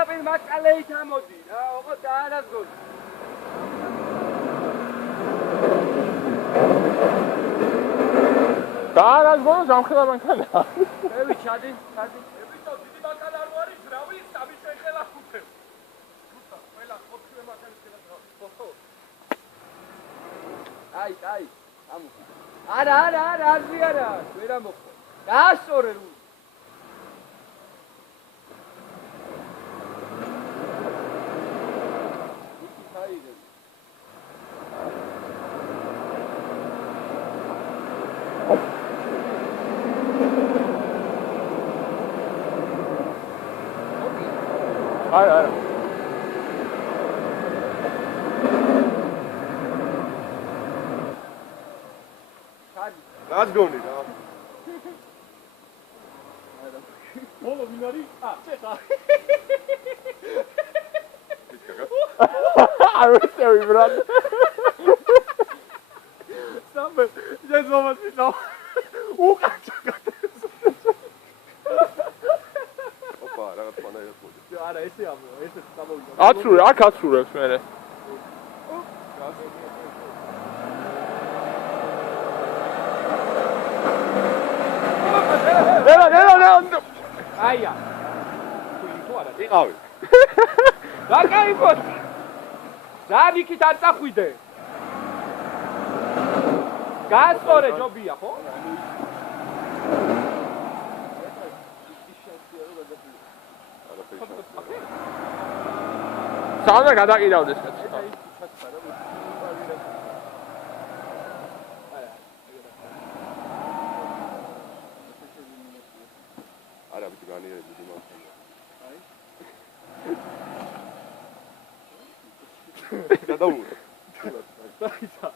პირდაპირ მაკალეით ამოდი რა, ოღონდ დაანადგურე. დაანადგურე სამხედრო მანქანა. ევი ჩადი. ევიტო დიდი მანქანა არ არის, რავი, სამი შეხელა ხუთე. ყველა ხუთე მანქანა შელა. აი, ამოხი. არა, აზრი არა, ვერ ამოხო. დაასწორე რული. არა. Let's go nida. ბოლო ვინ არის? ცეხა. I was sorry, brother. Სამე, შეძმომას ვიტო. უკაჭა. Opa, რაღაც პანა იყო. არა, ესე წამოვიდა. აცურე, აქ აცურებს მერე. Nē. აია. თუ არა, იყავი. რა кайფოთ. ზანიკით არ წახვიდე. გაასწორე ჯობია, ხო? სადა გადაყიდავდეს კაცი. არა, ვიცი განიერები დიდი მანქანა. გადავუდა. დაიცა.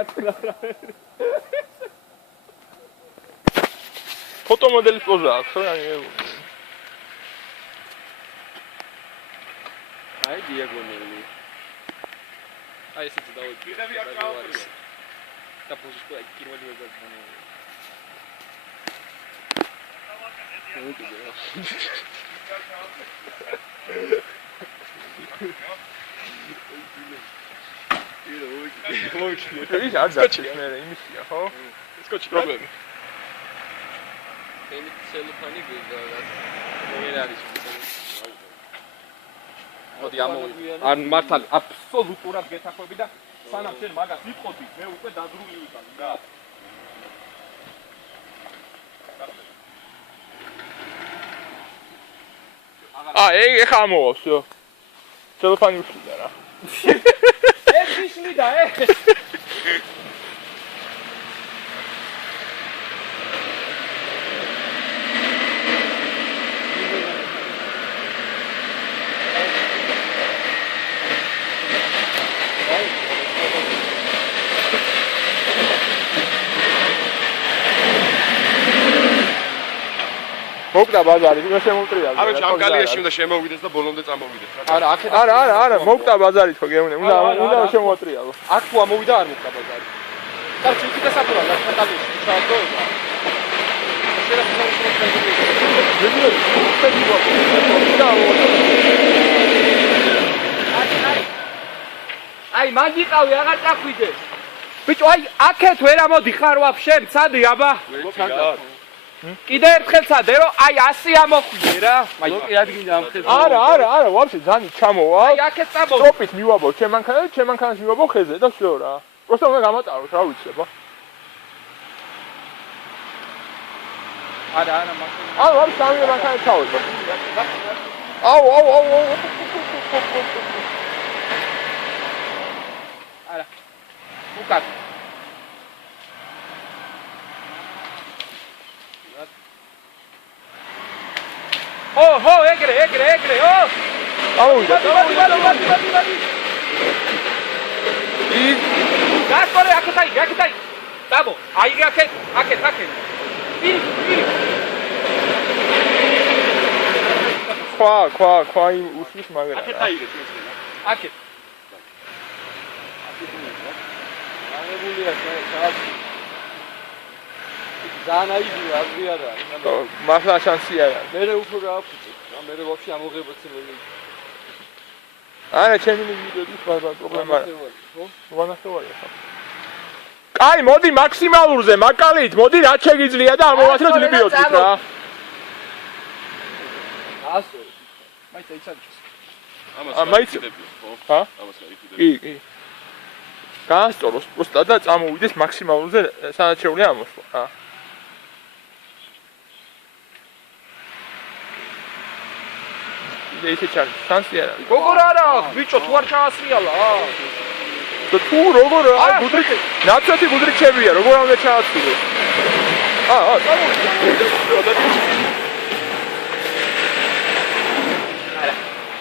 ატლარა. ფოტომოდელის პოზა აქვს, რა ნიუ. აი დიაგონალი. აი ესეც დავიწყე. კიდევ არ გავაკეთე. და პოზის ყველა პირველი ვეგანი. ის არ დაჭირე მე იმისია, ხო? სკოჩი პრობლემა. მე ცელოფანი გერ არის. მოდი ამოვიდე. ან მართალ აბსოლუტურად გეთახვები და სანამ შენ მაგას ვიყოდი, მე უკვე დადრული ვიყავი რა. ეხა ამოვა, всё. ტელეფონი უშლიდა რა. ეს იშლიდა, მოკდა ბაზარი, იმას შემოუტრია. არა, ჩამგალიაში უნდა შემოვიდეს და ბოლომდე წამოვიდეს. არა, მოკდა ბაზარი თქო გეუნე. უნდა შემოუტრიალო. აქ თუ ამოვიდა არ მოკდა ბაზარი. კარგი, იქ დასაფრა, ლაშქრობაში ჩავდო. აი, მან იყავი, აღარ წახვიდე. ბიჭო, აი, აქეთ ვერ ამოდი ხარ ვაფშე, მცადი აბა. კიდე ერთხელ წადე, რომ აი 100 ამოხვიდე რა. ლოკი ადგილი ამხეს. არა, ვაფშე ძანი ჩამოვა. აი, აქეთ წამოვიდე. სტროპით მივაბო ჩემანქანას მივაბო ხეზე და всё რა. просто უნდა გამატაროთ, რა ვიცი, არა, ვაფშე სამი მანქანა ჩავედი. აუ. არა. უკან. ო, ეგრე, ო! ამოვიდა. გასწორე, აქეთ. დამო, აი აქეთ. პირი. ხვა იმ უსვის მაგრა. აქეთ. აღებულია ძალიან აიგია, აღი არა. მართლა შანსი არა. მე უფრო გააფუჭე. მე ვაფშე ამოღებოცნები. არა, ჩემი ვიდეო სხვა პრობლემა არა. ხო? ვანახევარია. კაი, მოდი მაქსიმალურზე, მაკალით, მოდი რა შეგიძლია და ამოვათროთ ლიბიოთით რა. ასო. მაიცა იცადი. მაიც ხა? ამას გაიფიდე. კი. გაასწოროს პროსტა და წამოვიდეს მაქსიმალურზე, სადაც შეუძლია ამოსვლა. რა. ისე ჩარ, შანსი არა. როგორ არა, ბიჭო, თუ არ ჩაასრიალა. და თუ როგორ აი ბუდრიკი, ნაცეთი ბუდრიკებია, როგორ უნდა ჩააცულო.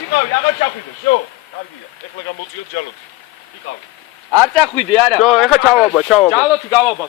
იყავი, აღარ ჩახვიდე, შო. კარგია. ეხლა გამოწიოთ ჯალოთ. იყავი. არ წახვიდე არა. და ეხა ჩავაბა. ჯალოთი გავაბა.